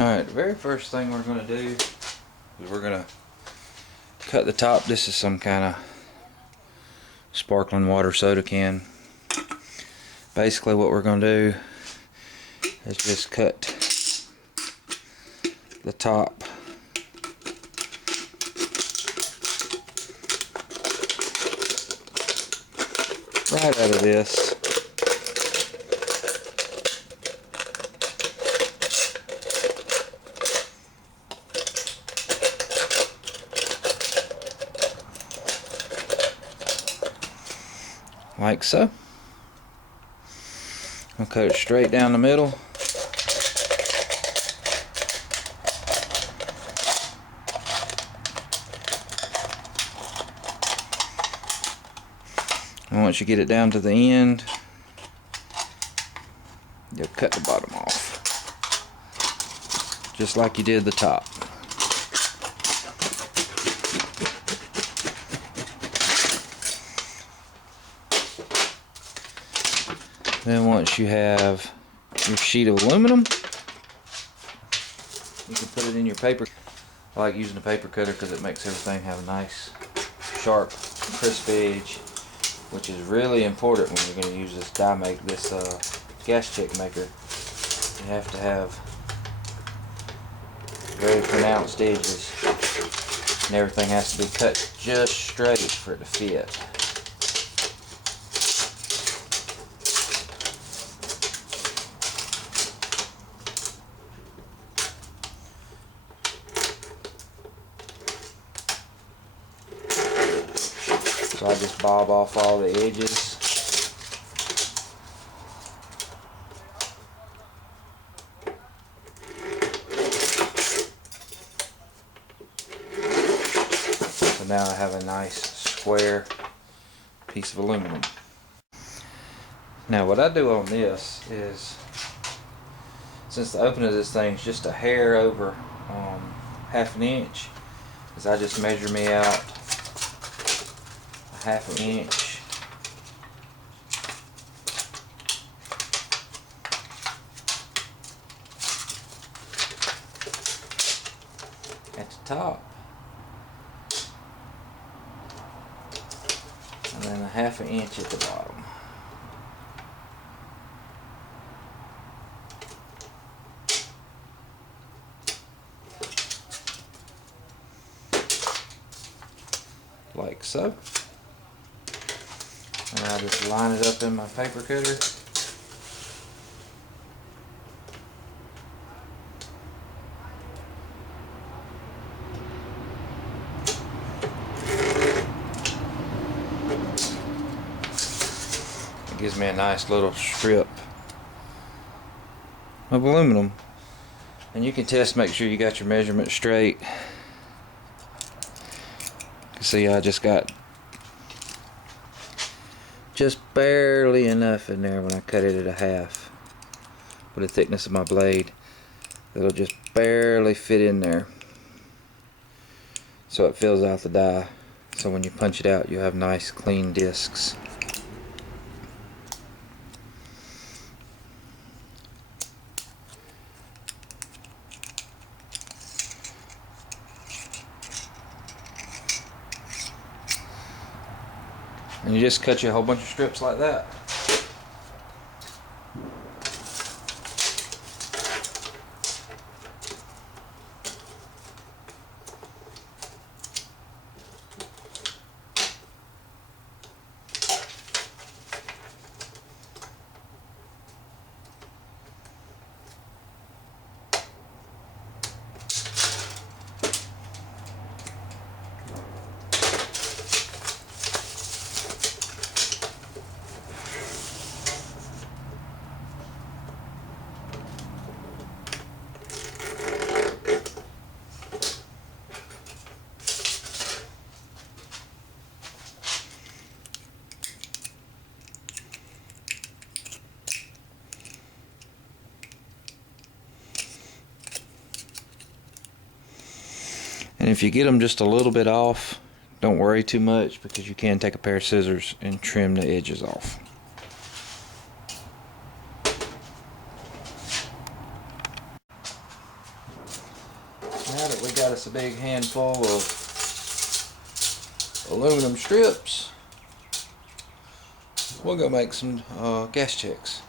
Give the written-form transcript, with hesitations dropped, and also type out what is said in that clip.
Alright, the very first thing we're going to do is we're going to cut the top. This is some kind of sparkling water soda can. Basically what we're going to do is just cut the top right out of this. Like so. I'll cut it straight down the middle. And once you get it down to the end, you'll cut the bottom off, just like you did the top. Then once you have your sheet of aluminum, you can put it in your paper. I like using a paper cutter because it makes everything have a nice, sharp, crisp edge, which is really important when you're going to use this gas check maker. You have to have very pronounced edges, and everything has to be cut just straight for it to fit. So I just bob off all the edges. So now I have a nice square piece of aluminum. Now what I do on this is, since the opening of this thing is just a hair over half an inch, is I just measure me out half an inch at the top, and then a half an inch at the bottom. Like so. And I just line it up in my paper cutter. It gives me a nice little strip of aluminum. And you can test, make sure you got your measurement straight. You can see I just got barely enough in there when I cut it at a half with the thickness of my blade. It'll just barely fit in there, so it fills out the die, so when you punch it out you have nice clean discs. And you just cut you a whole bunch of strips like that. And if you get them just a little bit off, don't worry too much, because you can take a pair of scissors and trim the edges off. Now that we got us a big handful of aluminum strips, we'll go make some gas checks.